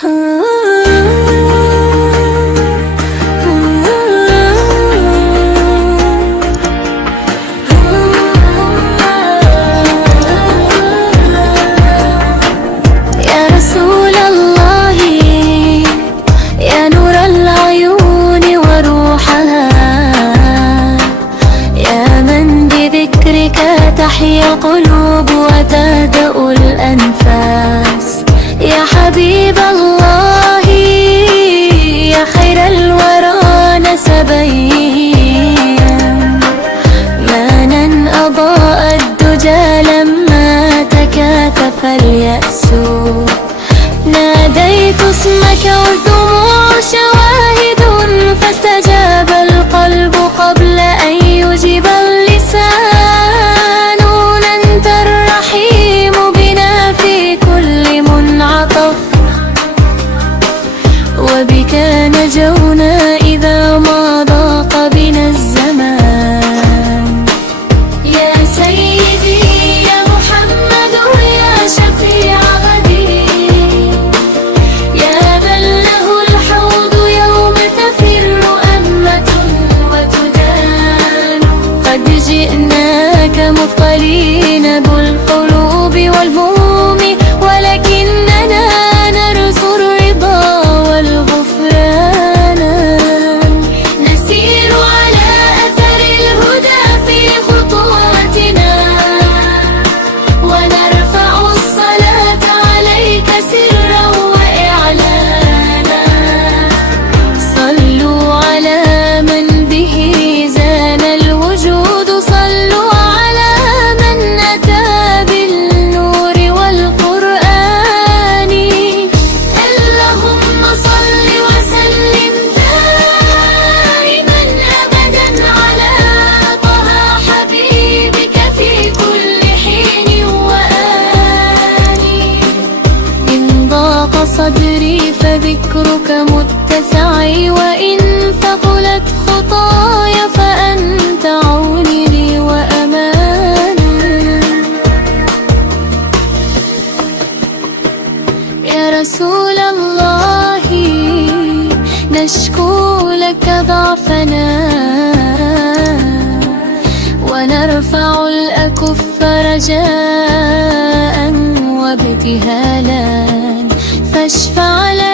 يا رسول الله يا نور العيون وروحها، يا من بذكرك تحيا القلوب وتهدأ الأنفاس. يا حبيب الله يا خير الورى نسبا، مانا أضاء الدجى لما تكاثف اليأس. ناديت اسمك والدموع شواهد، فاستجاب القلب قبل أن يجيب اللسان. أنت الرحيم بنا في كل منعطف، وبك نجونا إذا ما ضاق بنا الزمان. يا سيدي يا محمد يا شفيع غدي، يا من له الحوض يوم تفر أمة وتدان. قد جئناك مثقلين بالقلوب والهموم، ولكننا نرجو الرضا والغفران. نسير على أثر الهدى في خطواتنا، ونرفع الصلاة عليك سرا وإعلانا. صلوا على من به زان الوجود، صلوا على من أتى بالنور والقرآن. اللهم صل وسلم دائما أبدا على طه حبيبك في كل حين وآن. إن ضاق صدري فذكرك متسعي، وإن ثقلت خطاي فأنت عوني لي وأماني. يا رسول الله نشكو لك ضعفنا، ونرفع الأكف رجاء وابتهالا. فاشفع لنا